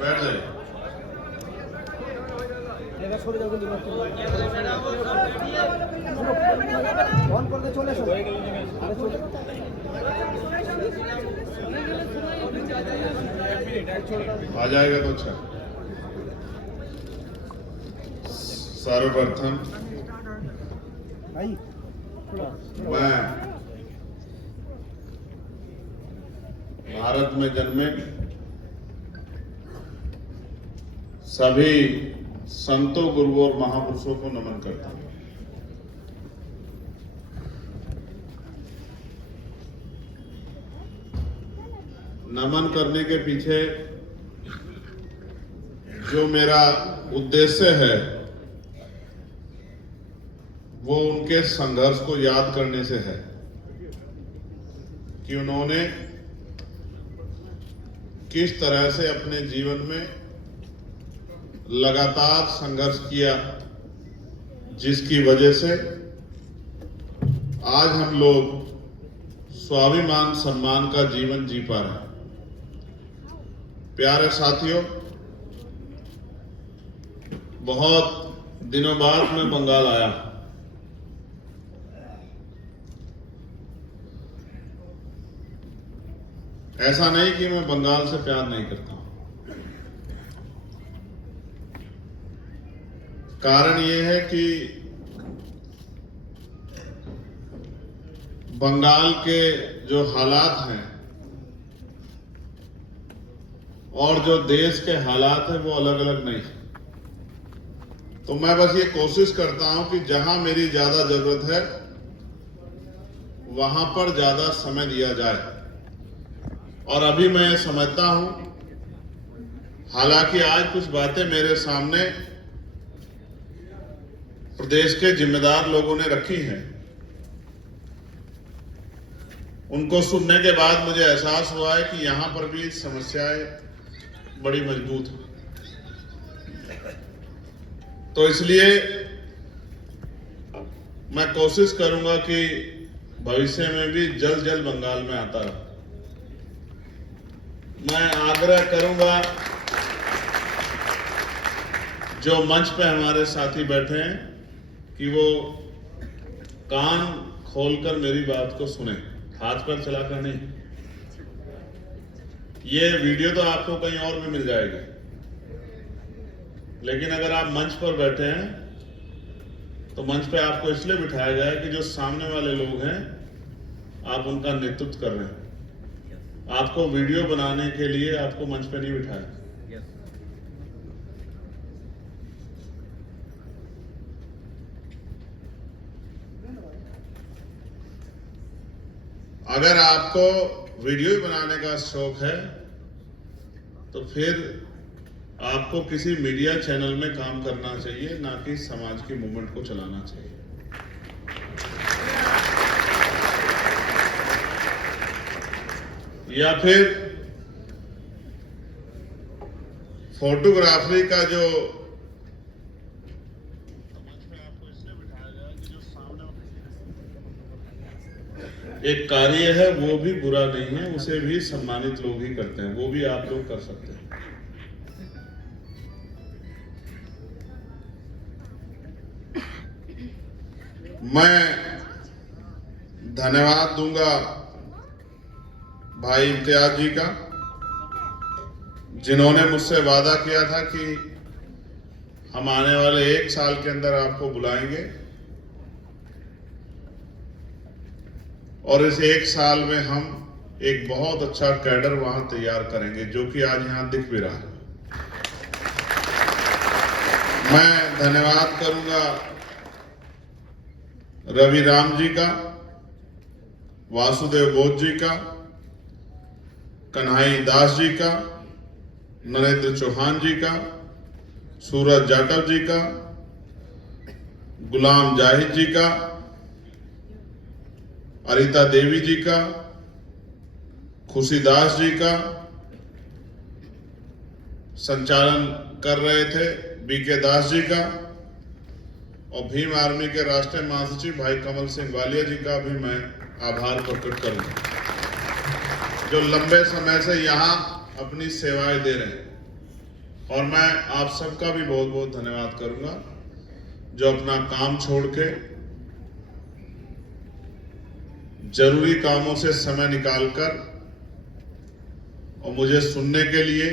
बैठ जाइए। आ जाएगा तो अच्छा। सर्वप्रथम मैं भारत में जन्मे सभी संतों, गुरुओं और महापुरुषों को नमन करता हूं। नमन करने के पीछे जो मेरा उद्देश्य है वो उनके संघर्ष को याद करने से है कि उन्होंने किस तरह से अपने जीवन में लगातार संघर्ष किया, जिसकी वजह से आज हम लोग स्वाभिमान सम्मान का जीवन जी पा रहे हैं। प्यारे साथियों, बहुत दिनों बाद मैं बंगाल आया। ऐसा नहीं कि मैं बंगाल से प्यार नहीं करता हूं, कारण यह है कि बंगाल के जो हालात हैं और जो देश के हालात हैं वो अलग अलग नहीं है। तो मैं बस ये कोशिश करता हूं कि जहां मेरी ज्यादा जरूरत है वहां पर ज्यादा समय दिया जाए। और अभी मैं समझता हूं, हालांकि आज कुछ बातें मेरे सामने प्रदेश के जिम्मेदार लोगों ने रखी हैं, उनको सुनने के बाद मुझे एहसास हुआ है कि यहां पर भी समस्याएं बड़ी मजबूत हैं। तो इसलिए मैं कोशिश करूंगा कि भविष्य में भी जल्द जल्द बंगाल में आता रहूं। मैं आग्रह करूंगा, जो मंच पे हमारे साथी बैठे हैं, कि वो कान खोलकर मेरी बात को सुने, हाथ पर चलाकर नहीं। ये वीडियो तो आपको कहीं और भी मिल जाएगी, लेकिन अगर आप मंच पर बैठे हैं तो मंच पे आपको इसलिए बिठाया गया है कि जो सामने वाले लोग हैं आप उनका नेतृत्व कर रहे हैं। आपको वीडियो बनाने के लिए आपको मंच पे नहीं बिठाया। अगर आपको वीडियो बनाने का शौक है तो फिर आपको किसी मीडिया चैनल में काम करना चाहिए, ना कि समाज की मूवमेंट को चलाना चाहिए। या फिर फोटोग्राफी का जो एक कार्य है वो भी बुरा नहीं है, उसे भी सम्मानित लोग ही करते हैं, वो भी आप लोग कर सकते हैं। मैं धन्यवाद दूंगा भाई इम्तियाज जी का, जिन्होंने मुझसे वादा किया था कि हम आने वाले 1 साल के अंदर आपको बुलाएंगे और इस 1 साल में हम एक बहुत अच्छा कैडर वहां तैयार करेंगे, जो कि आज यहां दिख भी रहा है। मैं धन्यवाद करूंगा रवि राम जी का, वासुदेव बोध जी का, कन्हई दास जी का, नरेंद्र चौहान जी का, सूरज जाटव जी का, गुलाम जाहिद जी का, अरिता देवी जी का, खुशीदास जी का। संचालन कर रहे थे बीके दास जी का, और भीम आर्मी के राष्ट्रीय महासचिव भाई कमल सिंह वालिया जी का भी मैं आभार प्रकट करूंगा, जो लंबे समय से यहां अपनी सेवाएं दे रहे हैं। और मैं आप सबका भी बहुत बहुत धन्यवाद करूंगा जो अपना काम छोड़ के जरूरी कामों से समय निकालकर और मुझे सुनने के लिए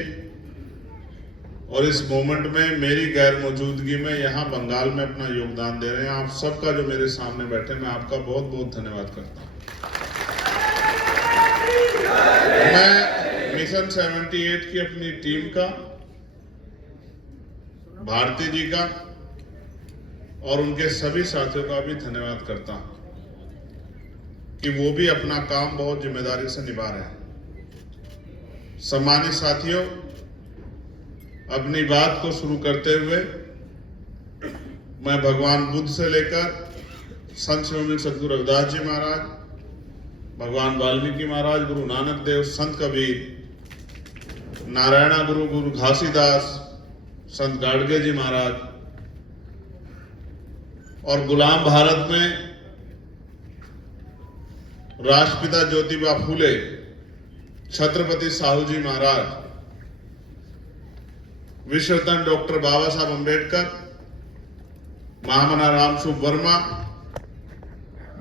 और इस मोमेंट में मेरी गैर मौजूदगी में यहाँ बंगाल में अपना योगदान दे रहे हैं। आप सबका जो मेरे सामने बैठे, मैं आपका बहुत बहुत धन्यवाद करता हूँ। मैं मिशन 78 की अपनी टीम का, भारती जी का और उनके सभी साथियों का भी धन्यवाद करता हूं कि वो भी अपना काम बहुत जिम्मेदारी से निभा रहे हैं। सम्मानित साथियों, अपनी बात को शुरू करते हुए मैं भगवान बुद्ध से लेकर संत शिरोमणि सद्गुरु रविदास जी महाराज, भगवान वाल्मीकि महाराज, गुरु नानक देव, संत कबीर, नारायणा गुरु, गुरु घासीदास, संत गाडगे जी महाराज और गुलाम भारत में राष्ट्रपिता ज्योतिबा फूले, छत्रपति साहू जी महाराज, विश्वरत्न डॉक्टर बाबा साहब अम्बेडकर, महामना रामसूप वर्मा,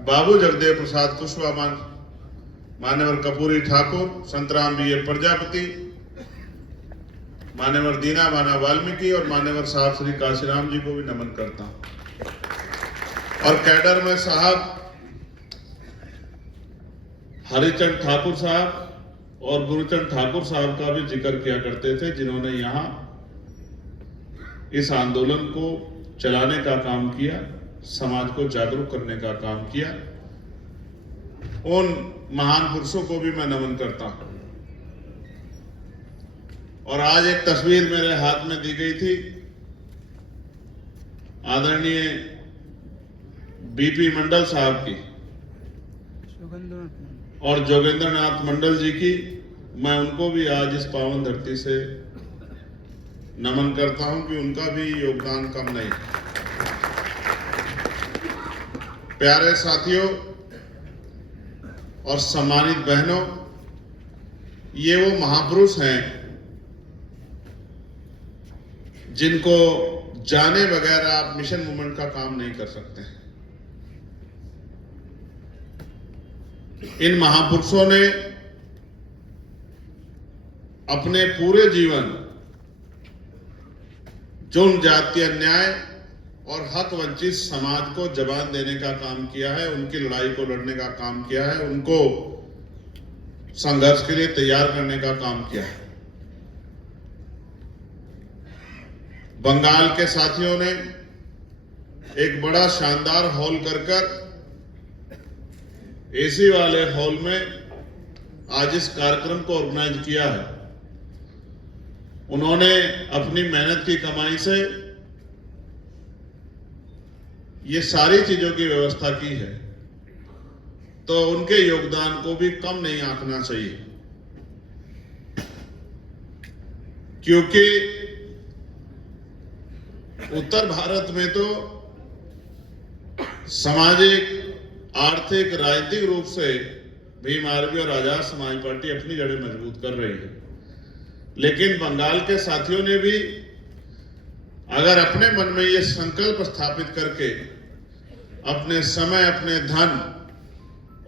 बाबू जगदेव प्रसाद कुशवाहा, मान्यवर कपूरी ठाकुर, संतराम बी ए प्रजापति, मान्यवर दीना माना वाल्मीकि और मान्यवर साहब श्री काशीराम जी को भी नमन करता हूं। और कैडर में साहब हरिचंद ठाकुर साहब और गुरुचंद ठाकुर साहब का भी जिक्र किया करते थे, जिन्होंने यहाँ इस आंदोलन को चलाने का काम किया, समाज को जागरूक करने का काम किया। उन महान पुरुषों को भी मैं नमन करता हूं। और आज एक तस्वीर मेरे हाथ में दी गई थी, आदरणीय बीपी मंडल साहब की और जोगेंद्रनाथ मंडल जी की। मैं उनको भी आज इस पावन धरती से नमन करता हूं कि उनका भी योगदान कम नहीं। प्यारे साथियों और सम्मानित बहनों, ये वो महापुरुष हैं जिनको जाने बगैर आप मिशन मूवमेंट का काम नहीं कर सकते हैं। इन महापुरुषों ने अपने पूरे जीवन जौन जातीय अन्याय और हक वंचित समाज को जवाब देने का काम किया है, उनकी लड़ाई को लड़ने का काम किया है, उनको संघर्ष के लिए तैयार करने का काम किया है। बंगाल के साथियों ने एक बड़ा शानदार हॉल कर एसी वाले हॉल में आज इस कार्यक्रम को ऑर्गेनाइज किया है। उन्होंने अपनी मेहनत की कमाई से ये सारी चीजों की व्यवस्था की है, तो उनके योगदान को भी कम नहीं आंकना चाहिए, क्योंकि उत्तर भारत में तो सामाजिक, आर्थिक, राजनीतिक रूप से भीम आर्मी और आजाद समाज पार्टी अपनी जड़ें मजबूत कर रही है। लेकिन बंगाल के साथियों ने भी अगर अपने मन में ये संकल्प स्थापित करके अपने समय, अपने धन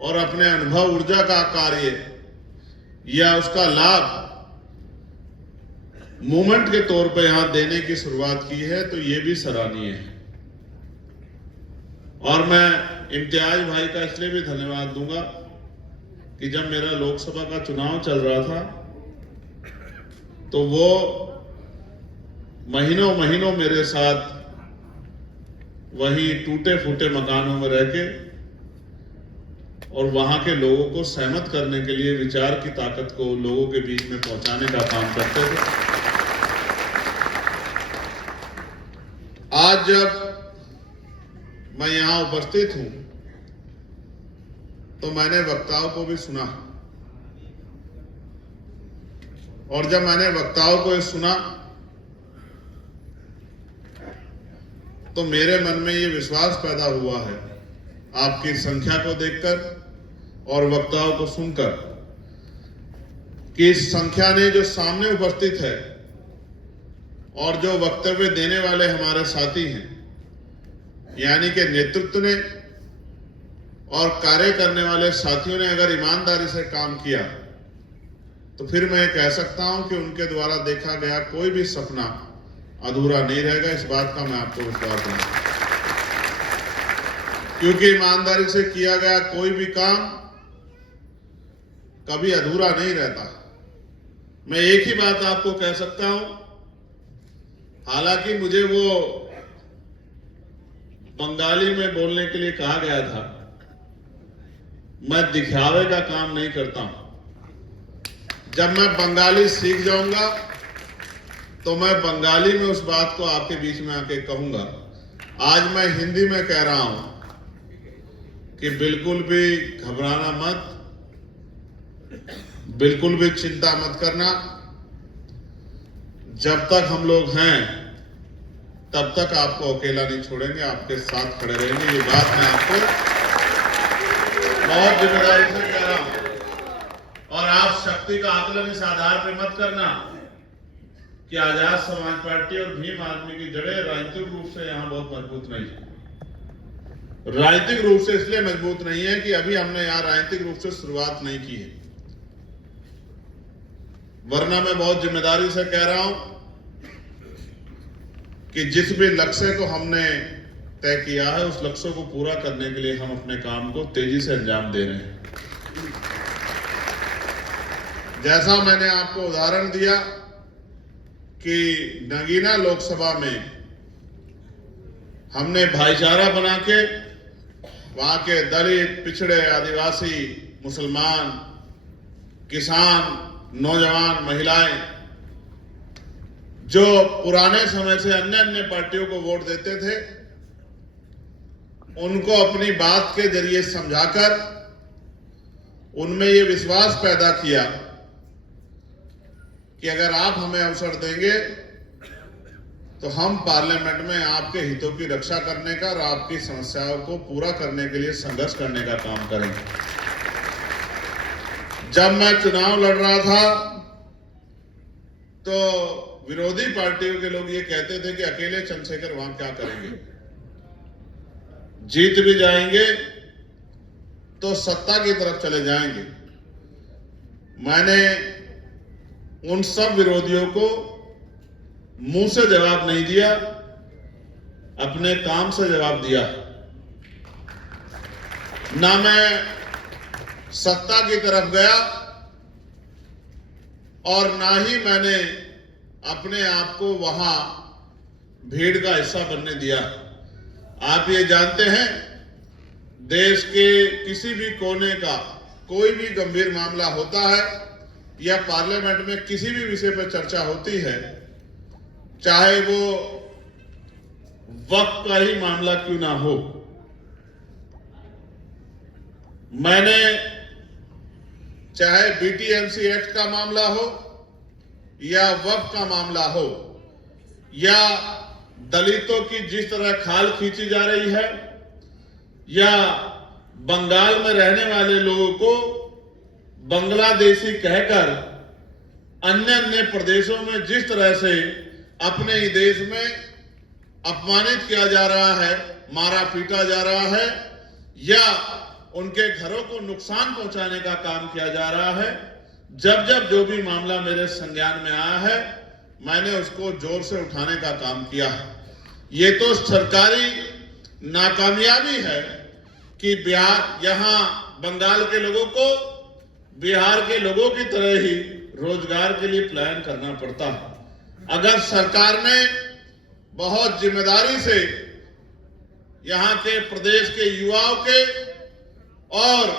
और अपने अनुभव, ऊर्जा का कार्य या उसका लाभ मूवमेंट के तौर पर यहां देने की शुरुआत की है, तो ये भी सराहनीय है। और मैं इम्तियाज भाई का इसलिए भी धन्यवाद दूंगा कि जब मेरा लोकसभा का चुनाव चल रहा था तो वो महीनों महीनों मेरे साथ वही टूटे फूटे मकानों में रह के और वहां के लोगों को सहमत करने के लिए विचार की ताकत को लोगों के बीच में पहुंचाने का काम करते थे। आज जब मैं यहां उपस्थित हूं तो मैंने वक्ताओं को भी सुना, और जब मैंने वक्ताओं को सुना तो मेरे मन में ये विश्वास पैदा हुआ है, आपकी संख्या को देखकर और वक्ताओं को सुनकर, कि इस संख्या ने जो सामने उपस्थित है और जो वक्तव्य देने वाले हमारे साथी हैं, यानी कि नेतृत्व ने और कार्य करने वाले साथियों ने अगर ईमानदारी से काम किया तो फिर मैं कह सकता हूं कि उनके द्वारा देखा गया कोई भी सपना अधूरा नहीं रहेगा। इस बात का मैं आपको विश्वास दूंगा, क्योंकि ईमानदारी से किया गया कोई भी काम कभी अधूरा नहीं रहता। मैं एक ही बात आपको कह सकता हूं, हालांकि मुझे वो बंगाली में बोलने के लिए कहा गया था, मैं दिखावे का काम नहीं करता हूं। जब मैं बंगाली सीख जाऊंगा तो मैं बंगाली में उस बात को आपके बीच में आके कहूंगा। आज मैं हिंदी में कह रहा हूं कि बिल्कुल भी घबराना मत, बिल्कुल भी चिंता मत करना। जब तक हम लोग हैं तब तक आपको अकेला नहीं छोड़ेंगे, आपके साथ खड़े रहेंगे। ये बात मैं आपको बहुत जिम्मेदारी से कह रहा हूं। और आप शक्ति का आकलन इस आधार पर मत करना कि आजाद समाज पार्टी और भीम आदमी की जड़ें राजनीतिक रूप से यहां बहुत मजबूत नहीं है। राजनीतिक रूप से इसलिए मजबूत नहीं है कि अभी हमने यहां राजनीतिक रूप से शुरुआत नहीं की है, वरना मैं बहुत जिम्मेदारी से कह रहा हूं कि जिस भी लक्ष्य को हमने तय किया है उस लक्ष्य को पूरा करने के लिए हम अपने काम को तेजी से अंजाम दे रहे हैं। जैसा मैंने आपको उदाहरण दिया कि नगीना लोकसभा में हमने भाईचारा बना के वहां के दलित, पिछड़े, आदिवासी, मुसलमान, किसान, नौजवान, महिलाएं जो पुराने समय से अन्य अन्य पार्टियों को वोट देते थे, उनको अपनी बात के जरिए समझाकर उनमें ये विश्वास पैदा किया कि अगर आप हमें अवसर देंगे तो हम पार्लियामेंट में आपके हितों की रक्षा करने का और आपकी समस्याओं को पूरा करने के लिए संघर्ष करने का काम करेंगे। जब मैं चुनाव लड़ रहा था तो विरोधी पार्टियों के लोग ये कहते थे कि अकेले चंद्रशेखर वहां क्या करेंगे, जीत भी जाएंगे तो सत्ता की तरफ चले जाएंगे। मैंने उन सब विरोधियों को मुंह से जवाब नहीं दिया, अपने काम से जवाब दिया। ना मैं सत्ता की तरफ गया और ना ही मैंने अपने आप को वहां भीड़ का हिस्सा बनने दिया। आप ये जानते हैं, देश के किसी भी कोने का कोई भी गंभीर मामला होता है या पार्लियामेंट में किसी भी विषय पर चर्चा होती है, चाहे वो वक्त का ही मामला क्यों ना हो, मैंने चाहे बीटीएमसी एक्ट का मामला हो या वक्त का मामला हो या दलितों की जिस तरह खाल खींची जा रही है या बंगाल में रहने वाले लोगों को बांग्लादेशी कहकर अन्य अन्य प्रदेशों में जिस तरह से अपने ही देश में अपमानित किया जा रहा है, मारा पीटा जा रहा है या उनके घरों को नुकसान पहुंचाने का काम किया जा रहा है, जब जब जो भी मामला मेरे संज्ञान में आया है मैंने उसको जोर से उठाने का काम किया है। ये तो सरकारी नाकामयाबी है कि बिहार, यहां बंगाल के लोगों को बिहार के लोगों की तरह ही रोजगार के लिए प्लान करना पड़ता है। अगर सरकार ने बहुत जिम्मेदारी से यहां के प्रदेश के युवाओं के और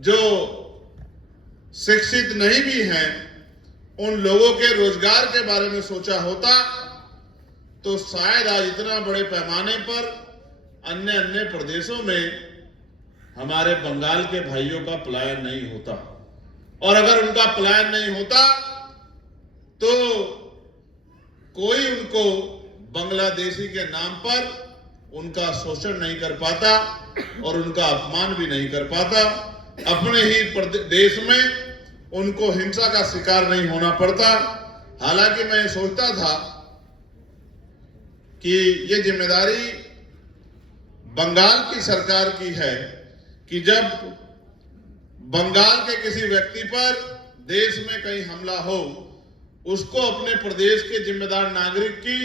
जो शिक्षित नहीं भी हैं उन लोगों के रोजगार के बारे में सोचा होता तो शायद आज इतना बड़े पैमाने पर अन्य अन्य प्रदेशों में हमारे बंगाल के भाइयों का पलायन नहीं होता। और अगर उनका पलायन नहीं होता तो कोई उनको बांग्लादेशी के नाम पर उनका शोषण नहीं कर पाता और उनका अपमान भी नहीं कर पाता। अपने ही देश में उनको हिंसा का शिकार नहीं होना पड़ता। हालांकि मैं सोचता था कि ये जिम्मेदारी बंगाल की सरकार की है कि जब बंगाल के किसी व्यक्ति पर देश में कहीं हमला हो, उसको अपने प्रदेश के जिम्मेदार नागरिक की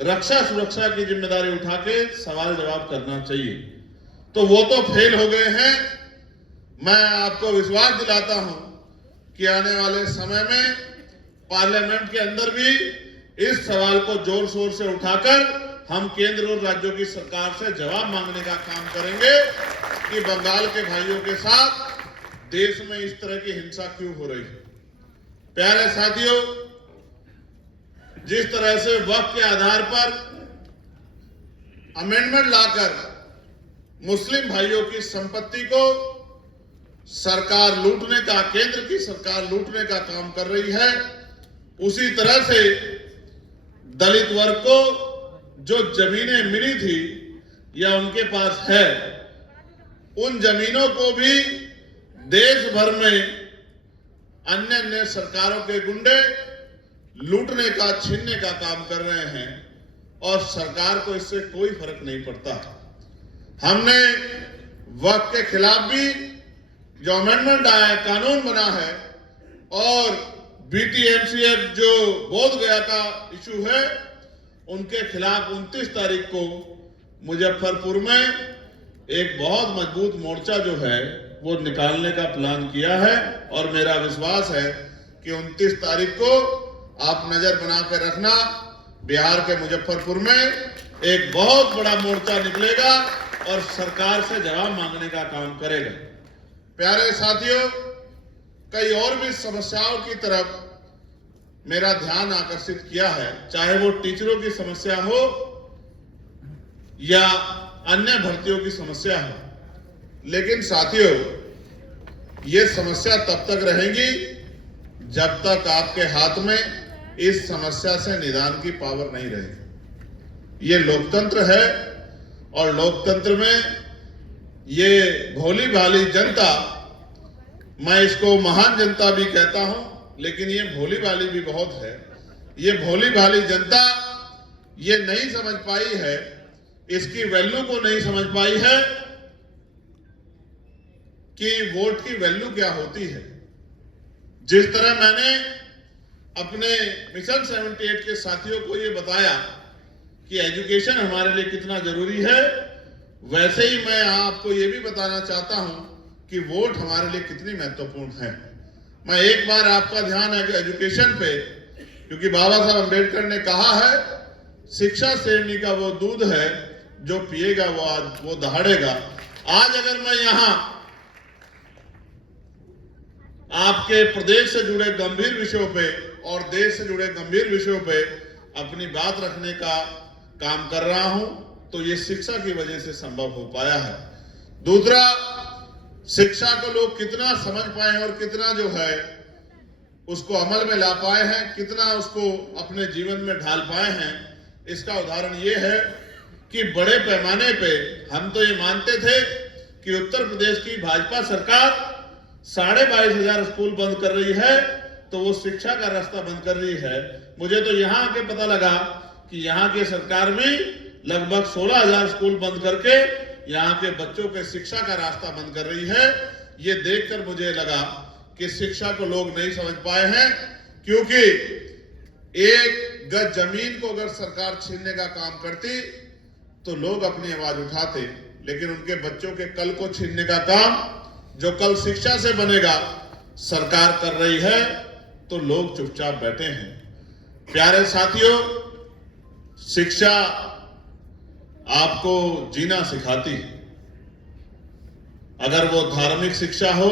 रक्षा सुरक्षा की जिम्मेदारी उठा के सवाल जवाब करना चाहिए। तो वो तो फेल हो गए हैं। मैं आपको विश्वास दिलाता हूं कि आने वाले समय में पार्लियामेंट के अंदर भी इस सवाल को जोर शोर से उठाकर हम केंद्र और राज्यों की सरकार से जवाब मांगने का काम करेंगे कि बंगाल के भाइयों के साथ देश में इस तरह की हिंसा क्यों हो रही है। प्यारे साथियों, जिस तरह से वक्फ के आधार पर अमेंडमेंट लाकर मुस्लिम भाइयों की संपत्ति को सरकार लूटने का, केंद्र की सरकार लूटने का काम कर रही है, उसी तरह से दलित वर्ग को जो जमीनें मिली थी या उनके पास है, उन जमीनों को भी देश भर में अन्य अन्य सरकारों के गुंडे लूटने का, छीनने का काम कर रहे हैं और सरकार को इससे कोई फर्क नहीं पड़ता। हमने वक्फ के खिलाफ भी जो अमेंडमेंट आया है, कानून बना है, और BTMCF जो बोध गया का इशू है, उनके खिलाफ 29 तारीख को मुजफ्फरपुर में एक बहुत मजबूत मोर्चा जो है वो निकालने का प्लान किया है। और मेरा विश्वास है कि 29 तारीख को आप नजर बना कर रखना, बिहार के मुजफ्फरपुर में एक बहुत बड़ा मोर्चा निकलेगा और सरकार से जवाब मांगने का काम करेगा। प्यारे साथियों, कई और भी समस्याओं की तरफ मेरा ध्यान आकर्षित किया है, चाहे वो टीचरों की समस्या हो या अन्य भर्तियों की समस्या हो। लेकिन साथियों, ये समस्या तब तक रहेगी जब तक आपके हाथ में इस समस्या से निदान की पावर नहीं रहेगी। ये लोकतंत्र है और लोकतंत्र में ये भोली भाली जनता, मैं इसको महान जनता भी कहता हूं, लेकिन ये भोली भाली भी बहुत है। ये भोली भाली जनता ये नहीं समझ पाई है, इसकी वैल्यू को नहीं समझ पाई है कि वोट की वैल्यू क्या होती है। जिस तरह मैंने अपने मिशन 78 के साथियों को ये बताया कि एजुकेशन हमारे लिए कितना जरूरी है, वैसे ही मैं आपको ये भी बताना चाहता हूं कि वोट हमारे लिए कितनी महत्वपूर्ण है। मैं एक बार आपका ध्यान एजुकेशन पे, क्योंकि बाबा साहब अंबेडकर ने कहा है, शिक्षा शेरनी का वो दूध है जो पिएगा वो दहाड़ेगा। आज अगर मैं यहां आपके प्रदेश से जुड़े गंभीर विषयों पे और देश से जुड़े गंभीर विषयों पे अपनी बात रखने का काम कर रहा हूं, तो ये शिक्षा की वजह से संभव हो पाया है। दूसरा, शिक्षा को लोग कितना समझ पाए और कितना जो है उसको अमल में ला पाए हैं, कितना उसको अपने जीवन में ढाल पाए हैं, इसका उदाहरण ये है कि बड़े पैमाने पे हम तो ये मानते थे कि उत्तर प्रदेश की भाजपा सरकार 22,500 स्कूल बंद कर रही है, तो वो शिक्षा का रास्ता बंद कर रही है। मुझे तो यहाँ आके पता लगा कि यहाँ की सरकार में लगभग 16,000 स्कूल बंद करके यहाँ के बच्चों के शिक्षा का रास्ता बंद कर रही है। ये देखकर मुझे लगा कि शिक्षा को लोग नहीं समझ पाए हैं, क्योंकि एक गज जमीन को अगर सरकार छीनने का काम करती तो लोग अपनी आवाज उठाते, लेकिन उनके बच्चों के कल को छीनने का काम जो कल शिक्षा से बनेगा सरकार कर रही है, तो लोग चुपचाप बैठे हैं। प्यारे साथियों, शिक्षा आपको जीना सिखाती है। अगर वो धार्मिक शिक्षा हो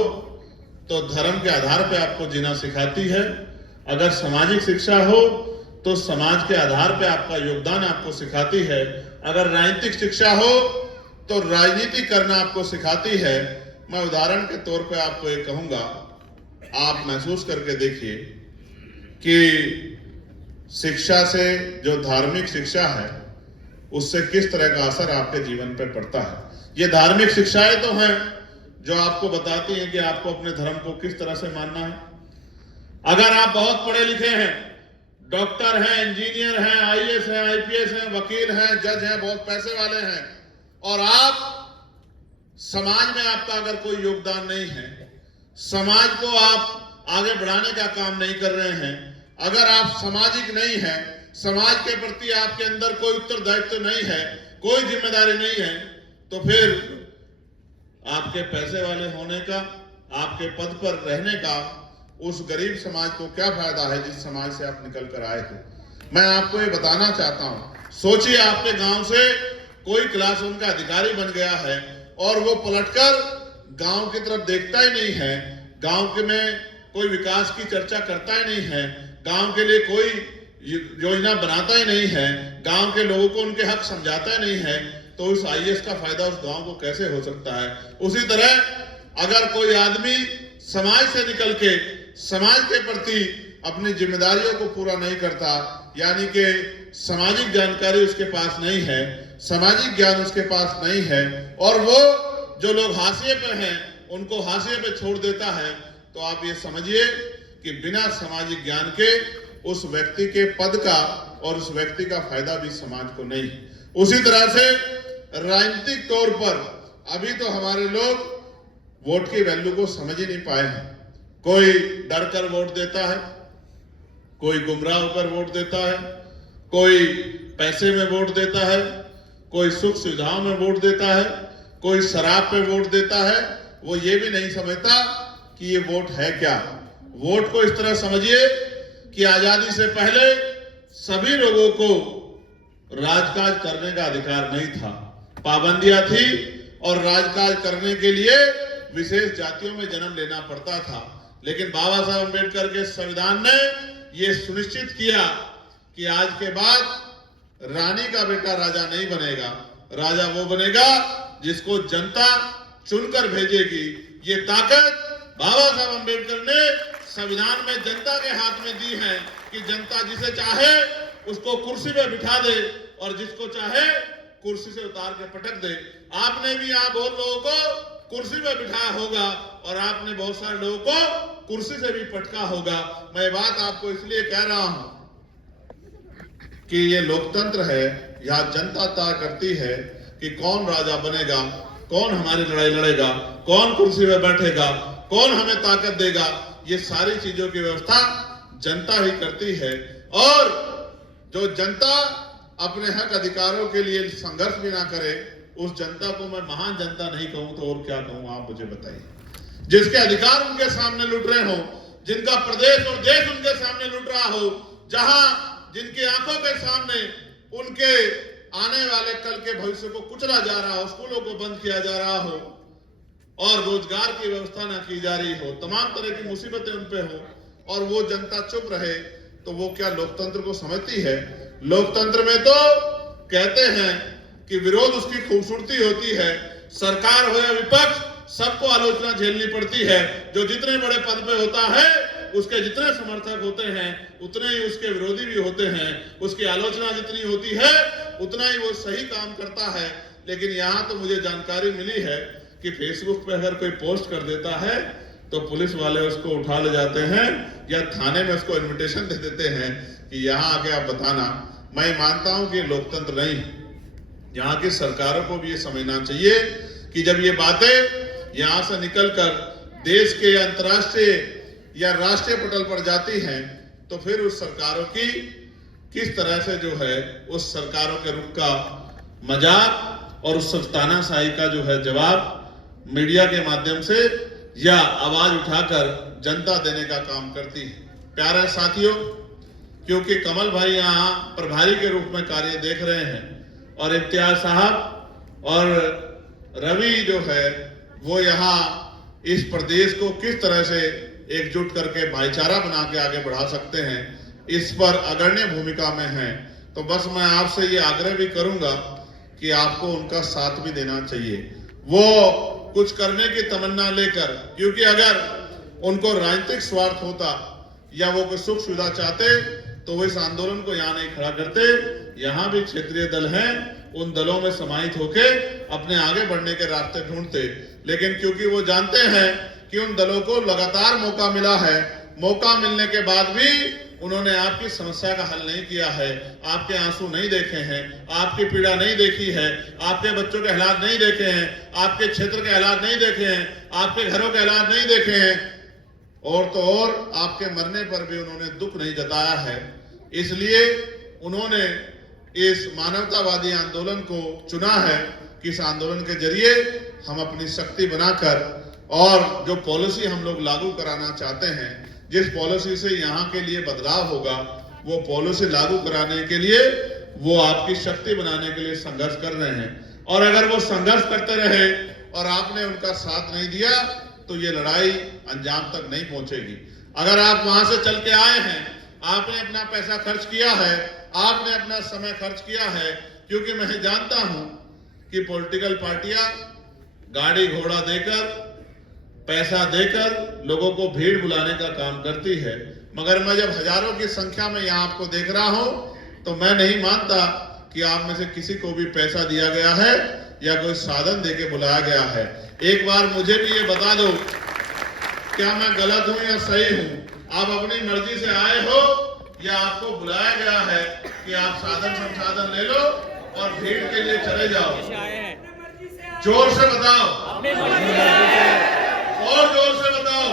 तो धर्म के आधार पर आपको जीना सिखाती है, अगर सामाजिक शिक्षा हो तो समाज के आधार पर आपका योगदान आपको सिखाती है, अगर राजनीतिक शिक्षा हो तो राजनीति करना आपको सिखाती है। मैं उदाहरण के तौर पे आपको ये कहूंगा, आप महसूस करके देखिए कि शिक्षा से, जो धार्मिक शिक्षा है, उससे किस तरह का असर आपके जीवन पे पड़ता है। ये धार्मिक शिक्षाएं तो हैं जो आपको बताती हैं कि आपको अपने धर्म को किस तरह से मानना है, अगर आप बहुत पढ़े लिखे हैं, डॉक्टर हैं, इंजीनियर हैं, आईएएस हैं, आईपीएस हैं, वकील हैं, जज हैं, बहुत पैसे वाले हैं, और आप समाज में आपका अगर कोई योगदान नहीं है, समाज को आप आगे बढ़ाने का काम नहीं कर रहे हैं, अगर आप सामाजिक नहीं हैं, समाज के प्रति आपके अंदर कोई उत्तरदायित्व नहीं है, कोई जिम्मेदारी नहीं है, तो फिर आपके पैसे वाले होने का, आपके पद पर रहने का उस गरीब समाज को क्या फायदा है जिस समाज से आप निकल कर आए थे। मैं आपको ये बताना चाहता हूं, सोचिए आपके गांव से कोई क्लासरूम का अधिकारी बन गया है और वो पलटकर गांव की तरफ देखता ही नहीं है, गांव के में कोई विकास की चर्चा करता ही नहीं है, गांव के लिए कोई योजना बनाता ही नहीं है, गांव के लोगों को उनके हक समझाता ही नहीं है, तो उस आईएएस का फायदा उस गांव को कैसे हो सकता है। उसी तरह अगर कोई आदमी समाज से निकल के समाज के प्रति अपनी जिम्मेदारियों को पूरा नहीं करता, यानी कि सामाजिक जानकारी उसके पास नहीं है, सामाजिक ज्ञान उसके पास नहीं है, और वो जो लोग हाशिए पे हैं उनको हाशिए पे छोड़ देता है, तो आप ये समझिए कि बिना सामाजिक ज्ञान के उस व्यक्ति के पद का और उस व्यक्ति का फायदा भी समाज को नहीं। उसी तरह से राजनीतिक तौर पर अभी तो हमारे लोग वोट की वैल्यू को समझ ही नहीं पाए हैं। कोई डर कर वोट देता है, कोई गुमराह होकर वोट देता है, कोई पैसे में वोट देता है, कोई सुख सुविधाओं में वोट देता है, कोई शराब पे वोट देता है। वो ये भी नहीं समझता कि ये वोट है क्या। वोट को इस तरह समझिए कि आजादी से पहले सभी लोगों को राजकाज करने का अधिकार नहीं था, पाबंदियां थी, और राजकाज करने के लिए विशेष जातियों में जन्म लेना पड़ता था। लेकिन बाबा साहब अम्बेडकर के संविधान ने यह सुनिश्चित किया कि आज के बाद रानी का बेटा राजा नहीं बनेगा, राजा वो बनेगा जिसको जनता चुनकर भेजेगी। ये ताकत बाबा साहब अम्बेडकर ने संविधान में जनता के हाथ में दी है कि जनता जिसे चाहे उसको कुर्सी पे बिठा दे और जिसको चाहे कुर्सी से उतार के पटक दे। आपने भी यहाँ बहुत लोगों को कुर्सी पे बिठाया होगा और आपने बहुत सारे लोगों को कुर्सी से भी पटका होगा। मैं बात आपको इसलिए कह रहा हूं कि ये लोकतंत्र है, यहाँ जनता तय करती है कि कौन राजा बनेगा, कौन हमारी लड़ाई लड़ेगा, कौन कुर्सी पे बैठेगा, कौन हमें ताकत देगा। ये सारी चीजों की व्यवस्था जनता ही करती है, और जो जनता अपने हक अधिकारों के लिए संघर्ष भी ना करे, उस जनता को मैं महान जनता नहीं कहूं तो और क्या कहूं, आप मुझे बताइए। जिसके अधिकार उनके सामने लुट रहे हो, जिनका प्रदेश और देश उनके सामने लुट रहा हो, जहां जिनकी आंखों के सामने उनके आने वाले कल के भविष्य को कुचला जा रहा हो, स्कूलों को बंद किया जा रहा हो और रोजगार की व्यवस्था ना की जा रही हो, तमाम तरह की मुसीबतें उन पे हो, और वो जनता चुप रहे, तो वो क्या लोकतंत्र को समझती है? लोकतंत्र में तो कहते हैं कि विरोध उसकी खूबसूरती होती है, सरकार हो या विपक्ष सबको आलोचना झेलनी पड़ती है। जो जितने बड़े पद पे होता है उसके जितने समर्थक होते हैं उतने ही उसके विरोधी भी होते हैं, उसकी आलोचना जितनी होती है उतना ही वो सही काम करता है। लेकिन यहाँ तो मुझे जानकारी मिली है कि फेसबुक पे अगर कोई पोस्ट कर देता है तो पुलिस वाले उसको उठा ले जाते हैं या थाने में उसको इन्विटेशन दे देते हैं कि यहाँ आके आप बताना। मैं मानता हूं कि लोकतंत्र नहीं, यहाँ की सरकारों को भी ये समझना चाहिए कि जब ये बातें यहाँ से निकलकर देश के अंतर्राष्ट्रीय या राष्ट्रीय पटल पर जाती हैं तो फिर उस सरकारों की किस तरह से जो है उस सरकारों के रुख का मजाक और उस तानाशाही का जो है जवाब मीडिया के माध्यम से या आवाज उठाकर जनता देने का काम करती है। प्यारे साथियों, क्योंकि कमल भाई यहाँ प्रभारी के रूप में कार्य देख रहे हैं और इम्तियाज साहब और रवि जो है वो यहाँ इस प्रदेश को किस तरह से एकजुट करके भाईचारा बना के आगे बढ़ा सकते हैं, इस पर अग्रणी भूमिका में हैं। तो बस मैं आपसे ये आग्रह भी करूंगा कि आपको उनका साथ भी देना चाहिए, वो कुछ करने की तमन्ना लेकर, क्योंकि अगर उनको राजनीतिक स्वार्थ होता या वो कोई सुख सुविधा चाहते तो वो इस आंदोलन को यहाँ नहीं खड़ा करते। यहाँ भी क्षेत्रीय दल हैं, उन दलों में समाहित होके अपने आगे बढ़ने के रास्ते ढूंढते। लेकिन क्योंकि वो जानते हैं कि उन दलों को लगातार मौका मिला है, मौका मिलने के बाद भी उन्होंने आपकी समस्या का हल नहीं किया है, आपके आंसू नहीं देखे हैं, आपकी पीड़ा नहीं देखी है, आपके बच्चों के हालात नहीं देखे हैं, आपके क्षेत्र के हालात नहीं देखे हैं, आपके घरों के हालात नहीं देखे हैं, और तो और आपके मरने पर भी उन्होंने दुख नहीं जताया है। इसलिए उन्होंने इस मानवतावादी आंदोलन को चुना है कि इस आंदोलन के जरिए हम अपनी शक्ति बनाकर और जो पॉलिसी हम लोग लागू कराना चाहते हैं, जिस पॉलिसी से यहाँ के लिए बदलाव होगा, वो पॉलिसी लागू कराने के लिए, वो आपकी शक्ति बनाने के लिए संघर्ष कर रहे हैं। और अगर वो संघर्ष करते रहे और आपने उनका साथ नहीं दिया तो ये लड़ाई अंजाम तक नहीं पहुंचेगी। अगर आप वहां से चल के आए हैं, आपने अपना पैसा खर्च किया है, आपने अपना समय खर्च किया है, क्योंकि मैं जानता हूं कि पॉलिटिकल पार्टियां गाड़ी घोड़ा देकर, पैसा देकर लोगों को भीड़ बुलाने का काम करती है, मगर मैं जब हजारों की संख्या में यहाँ आपको देख रहा हूं तो मैं नहीं मानता कि आप में से किसी को भी पैसा दिया गया है या कोई साधन देके बुलाया गया है। एक बार मुझे भी ये बता दो, क्या मैं गलत हूं या सही हूं? आप अपनी मर्जी से आए हो या आपको बुलाया गया है कि आप साधन संसाधन ले लो और भीड़ के लिए चले जाओ? जोर से बताओ, और जोर से बताओ।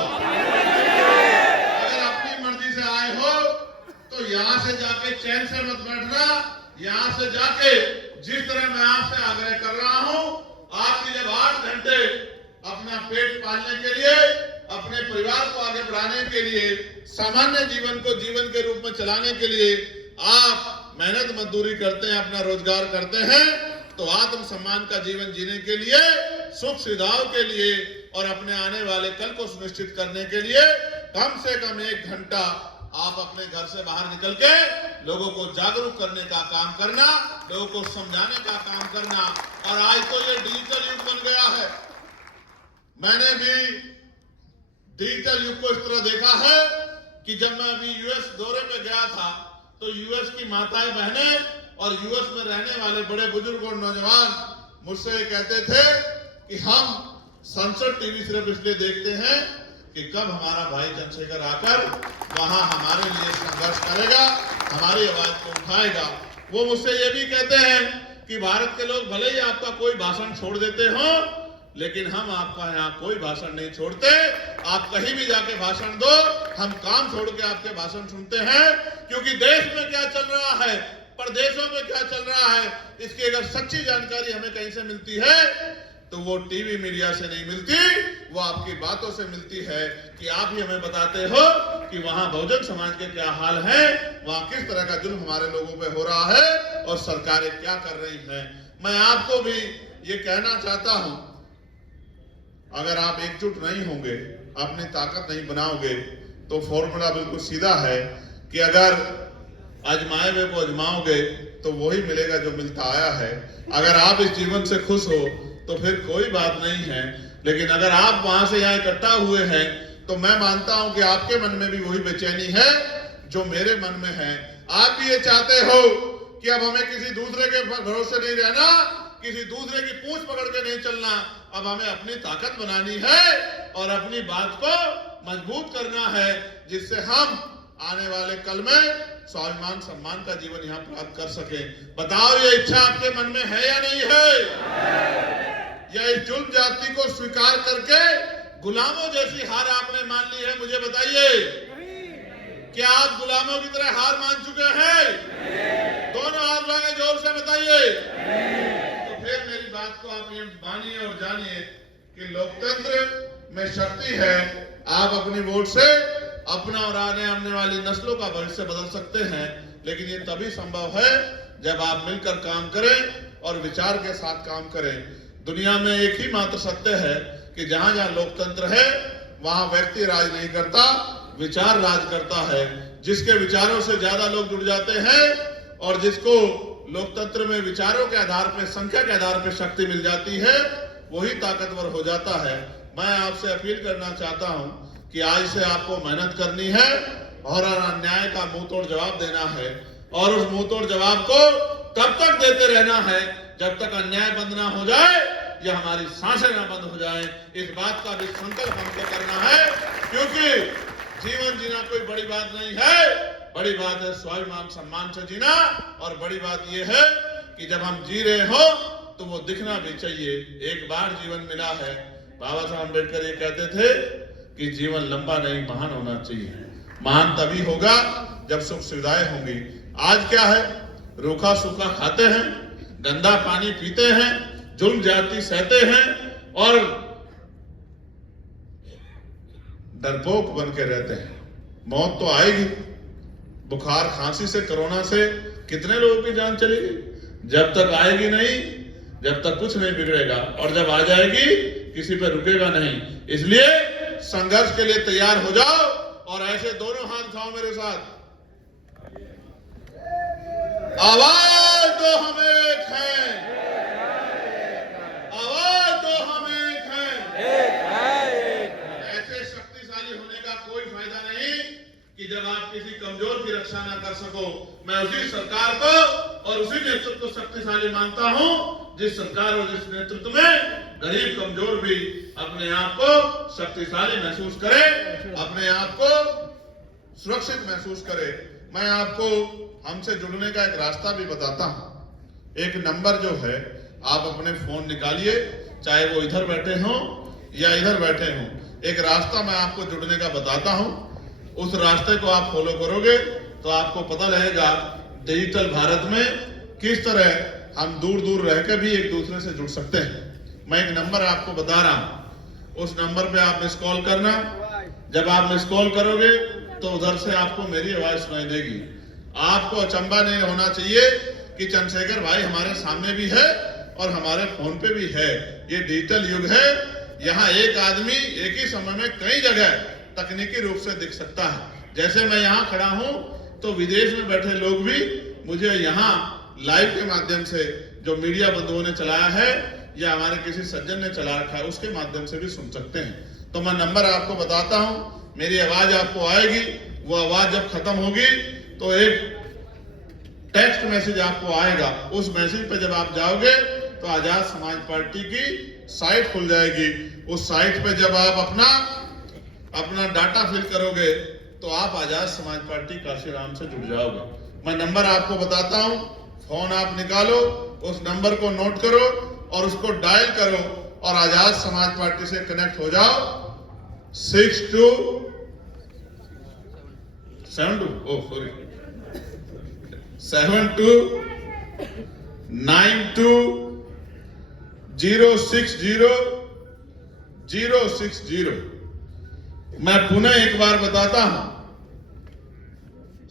अगर अपनी मर्जी से आए हो तो यहाँ से जाके चैन से मत बैठना। यहाँ से जाके जिस तरह मैं आपसे आग्रह कर रहा हूं, आपकी जब 8 घंटे अपना पेट पालने के लिए, अपने परिवार को आगे बढ़ाने के लिए, सामान्य जीवन को जीवन के रूप में चलाने के लिए आप मेहनत मजदूरी करते हैं, अपना रोजगार करते हैं, तो आत्म सम्मान का जीवन जीने के लिए, सुख सुविधाओं के लिए और अपने आने वाले कल को सुनिश्चित करने के लिए कम से कम 1 घंटा आप अपने घर से बाहर निकल के लोगों को जागरूक करने का काम करना, लोगों को समझाने का काम करना। और आज तो ये डिजिटल युग बन गया है। मैंने भी डिजिटल युग को इस तरह देखा है कि जब मैं अभी यूएस दौरे पे गया था तो यूएस की माताएं बहनें और यूएस में रहने वाले बड़े बुजुर्ग और नौजवान मुझसे कहते थे कि हम संसद टीवी सिर्फ इसलिए देखते हैं कि कब हमारा भाई चंद्रशेखर आकर वहां हमारे लिए संघर्ष करेगा, हमारी आवाज को उठाएगा। वो मुझसे ये भी कहते हैं कि भारत के लोग भले ही आपका कोई भाषण छोड़ देते हो, लेकिन हम आपका यहाँ कोई भाषण नहीं छोड़ते। आप कहीं भी जाके भाषण दो, हम काम छोड़ के आपके भाषण सुनते हैं, क्योंकि देश में क्या चल रहा है, प्रदेशों में क्या चल रहा है, इसकी अगर सच्ची जानकारी हमें कहीं से मिलती है तो वो टीवी मीडिया से नहीं मिलती, वो आपकी बातों से मिलती है कि आप ही हमें बताते हो कि वहां बहुजन समाज के क्या हाल है, वहां किस तरह का जुल्म हमारे लोगों पे हो रहा है और सरकारें क्या कर रही हैं। मैं आपको भी ये कहना चाहता हूं, अगर आप एकजुट नहीं होंगे, अपनी ताकत नहीं बनाओगे, तो फॉर्मूला बिल्कुल सीधा है कि अगर आजमाए हुए को आजमाओगे तो वही मिलेगा जो मिलता आया है। अगर आप इस जीवन से खुश हो तो फिर कोई बात नहीं है, लेकिन अगर आप वहां से यहाँ इकट्ठा हुए हैं तो मैं मानता हूं कि आपके मन में भी वही बेचैनी है जो मेरे मन में है। आप भी ये चाहते हो कि अब हमें किसी दूसरे के भरोसे नहीं रहना, किसी दूसरे की पूंछ पकड़ के नहीं चलना, अब हमें अपनी ताकत बनानी है और अपनी बात को मजबूत करना है, जिससे हम आने वाले कल में स्वाभिमान सम्मान का जीवन यहाँ प्राप्त कर सके। बताओ ये इच्छा आपके मन में है या नहीं है? या इस जुल्म जाति को स्वीकार करके गुलामों जैसी हार आपने मान ली है? मुझे बताइए, क्या आप गुलामों की तरह हार मान चुके हैं? दोनों हाथ उठाके जोर से बताइए। तो फिर मेरी बात को आप ये मानिए और जानिए कि लोकतंत्र में शक्ति है। आप अपनी वोट से अपना और आने वाली नस्लों का भविष्य बदल सकते हैं, लेकिन ये तभी संभव है जब आप मिलकर काम करें और विचार के साथ काम करें। दुनिया में एक ही मात्र सत्य है कि जहां जहां लोकतंत्र है वहां व्यक्ति राज नहीं करता, विचार राज करता है। जिसके विचारों से ज्यादा लोग जुड़ जाते हैं और जिसको लोकतंत्र में विचारों के आधार पर, संख्या के आधार पर शक्ति मिल जाती है, वही ताकतवर हो जाता है। मैं आपसे अपील करना चाहता हूं कि आज से आपको मेहनत करनी है और अन्याय का मुंह तोड़ जवाब देना है, और उस मुंह तोड़ जवाब को तब तक देते रहना है जब तक अन्याय बंद ना हो जाए या हमारी सांसें ना बंद हो जाए। इस बात का भी संकल्प हमको करना है, क्योंकि जीवन जीना कोई बड़ी बात नहीं है, बड़ी बात है स्वाभिमान सम्मान से जीना। और बड़ी बात यह है कि जब हम जी रहे हो तो वो दिखना भी चाहिए। एक बार जीवन मिला है। बाबा साहब अम्बेडकर ये कहते थे कि जीवन लंबा नहीं, महान होना चाहिए। महान तभी होगा जब सुख सुविधाएं होंगी। आज क्या है, रूखा सूखा खाते हैं, गंदा पानी पीते हैं, जुल्म जाति सहते हैं और डरपोक बन के रहते हैं। मौत तो आएगी, बुखार खांसी से, कोरोना से कितने लोगों की जान चलेगी। जब तक आएगी नहीं, जब तक कुछ नहीं बिगड़ेगा, और जब आ जाएगी किसी पे रुकेगा नहीं। इसलिए संघर्ष के लिए तैयार हो जाओ और ऐसे दोनों हाथ उठाओ मेरे साथ। आवाज दो हम एक हैं, आवाज दो हम एक हैं। ऐसे शक्तिशाली होने का कोई फायदा नहीं कि जब आप किसी कमजोर की रक्षा ना कर सको। मैं उसी सरकार को और उसी नेतृत्व को शक्तिशाली मानता हूं जिस सरकार और जिस नेतृत्व में गरीब कमजोर भी अपने आप को शक्तिशाली महसूस करे, अपने आप को सुरक्षित महसूस करे। मैं आपको हमसे जुड़ने का एक रास्ता भी बताता हूं। एक नंबर जो है, आप अपने फोन निकालिए, चाहे वो इधर बैठे हों या इधर बैठे हों। एक रास्ता मैं आपको जुड़ने का बताता हूं। उस रास्ते को आप फॉलो करोगे तो आपको पता रहेगा डिजिटल भारत में किस तरह हम दूर दूर रहकर भी एक दूसरे से जुड़ सकते हैं। मैं एक नंबर आपको बता रहा हूं, उस नंबर पे आप मिस कॉल करना। जब आप मिस कॉल करोगे तो उधर से आपको मेरी आवाज सुनाई देगी। आपको अचंभा नहीं होना चाहिए कि चंद्रशेखर भाई हमारे सामने भी है और हमारे फोन पे भी है। ये डिजिटल युग है, यहाँ एक आदमी एक ही समय में कई जगह तकनीकी रूप से दिख सकता है। जैसे मैं यहाँ खड़ा हूँ तो विदेश में बैठे लोग भी मुझे यहाँ लाइव के माध्यम से, जो मीडिया बंधुओं ने चलाया है या हमारे किसी सज्जन ने चला रखा है, उसके माध्यम से भी सुन सकते हैं। तो मैं नंबर आपको बताता हूं, मेरी आवाज आपको आएगी। वो आवाज जब खत्म होगी तो एक टेक्स्ट मैसेज आपको आएगा। उस मैसेज पे जब आप जाओगे तो आजाद समाज पार्टी की साइट खुल जाएगी। उस साइट पे जब आप अपना डाटा फिल करोगे तो आप आजाद समाज पार्टी काशीराम से जुड़ जाओगे। मैं नंबर आपको बताता हूं, फोन आप निकालो, उस नंबर को नोट करो और उसको डायल करो और आजाद समाज पार्टी से कनेक्ट हो जाओ। 7292060060। मैं पुनः एक बार बताता हूं,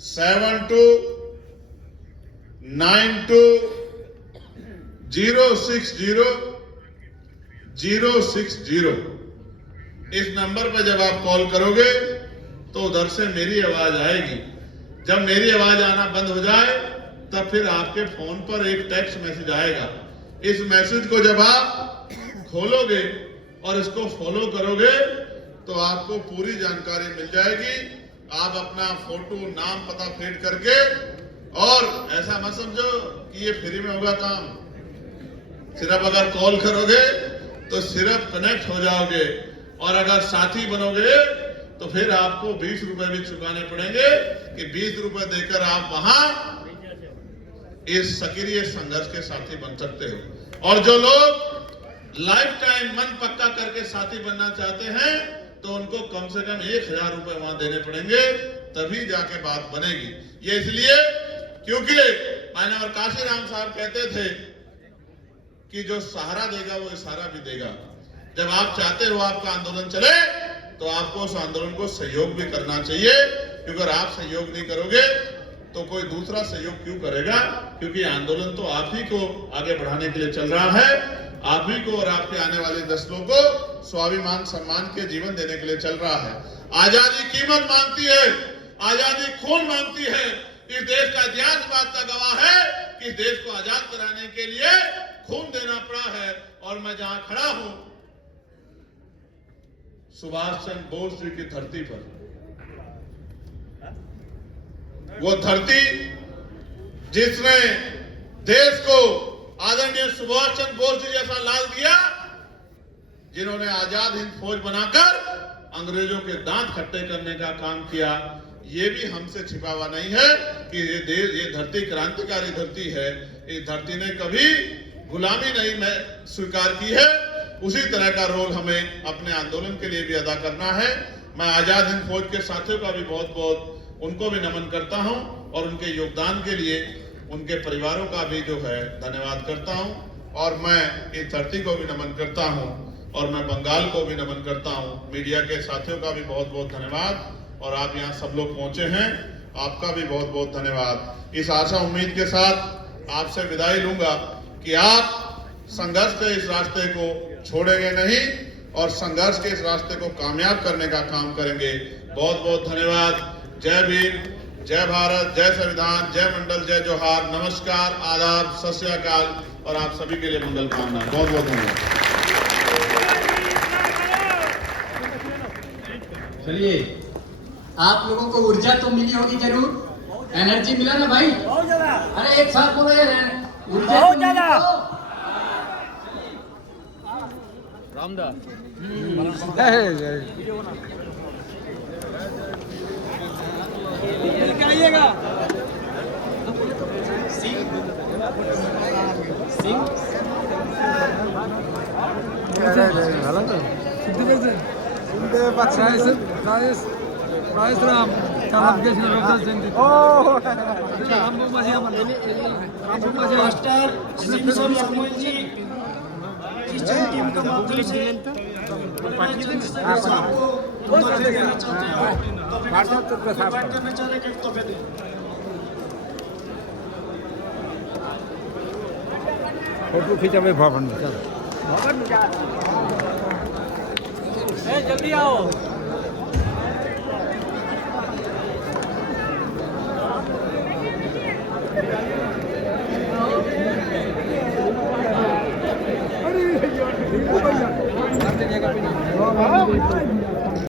7292060060। इस नंबर पर जब आप कॉल करोगे तो उधर से मेरी आवाज आएगी। जब मेरी आवाज आना बंद हो जाए तब फिर आपके फोन पर एक टेक्स्ट मैसेज आएगा। इस मैसेज को जब आप खोलोगे और इसको फॉलो करोगे तो आपको पूरी जानकारी मिल जाएगी। आप अपना फोटो, नाम, पता फीड करके, और ऐसा मत समझो कि ये फ्री में होगा काम। सिर्फ अगर कॉल करोगे तो सिर्फ कनेक्ट हो जाओगे, और अगर साथी बनोगे तो फिर आपको 20 रुपए भी चुकाने पड़ेंगे कि 20 रुपए देकर आप वहां इस सक्रिय संघर्ष के साथी बन सकते हो। और जो लोग लाइफ टाइम मन पक्का करके साथी बनना चाहते हैं तो उनको कम से कम 1000 रुपए वहां देने पड़ेंगे, तभी जाके बात बनेगी। ये इसलिए क्योंकि माननीय काशीराम साहब कहते थे कि जो सहारा देगा वो इशारा भी देगा। जब आप चाहते हो आपका आंदोलन चले तो आपको उस आंदोलन को सहयोग भी करना चाहिए, क्योंकि अगर आप सहयोग नहीं करोगे तो कोई दूसरा सहयोग क्यों करेगा? क्योंकि आंदोलन तो आप ही को आगे बढ़ाने के लिए चल रहा है, आप ही को और आपके आने वाले नस्लों को स्वाभिमान सम्मान के जीवन देने के लिए चल रहा है। आजादी कीमत मांगती है, आजादी खून मांगती है। इस देश का इतिहास बात का गवाह है कि इस देश को आजाद कराने के लिए खून देना पड़ा है। और मैं जहां खड़ा हूं सुभाष चंद्र बोस जी की धरती पर, वो धरती जिसने देश को आदरणीय सुभाष चंद्र बोस जी जैसा लाल दिया, जिन्होंने आजाद हिंद फौज बनाकर अंग्रेजों के दांत खट्टे करने का काम किया, ये भी हमसे छिपा हुआ नहीं है कि ये देश, ये धरती क्रांतिकारी धरती है। इस धरती ने कभी गुलामी नहीं स्वीकार की है। उसी तरह का रोल हमें अपने आंदोलन के लिए भी अदा करना है। मैं आजाद हिंद फौज के साथियों का भी बहुत बहुत उनको भी नमन करता हूं और उनके योगदान के लिए उनके परिवारों का भी जो है धन्यवाद करता हूं। और मैं इस धरती को भी नमन करता हूं और मैं बंगाल को भी नमन करता हूं। मीडिया के साथियों का भी बहुत बहुत धन्यवाद और आप यहाँ सब लोग पहुंचे हैं, आपका भी बहुत बहुत धन्यवाद। इस आशा उम्मीद के साथ आपसे विदाई लूंगा कि आप संघर्ष के इस रास्ते को छोड़ेंगे नहीं और संघर्ष के इस रास्ते को कामयाब करने का काम करेंगे। बहुत बहुत धन्यवाद। जय भीम, जय भारत, जय संविधान, जय मंडल, जय जोहार, नमस्कार, आदाब, सत श्री अकाल और आप सभी के लिए मंगल कामना। बहुत बहुत धन्यवाद। चलिए, आप लोगों को ऊर्जा तो मिली होगी जरूर, एनर्जी मिला ना भाई? अरे एक साथ बोलो यार, ऊर्जा बहुत ज्यादा। रामदास आइएगा। टीम का माध्यम से करना चाह रहे तो दे फोटो खींचा भवन में, चल जल्दी आओ।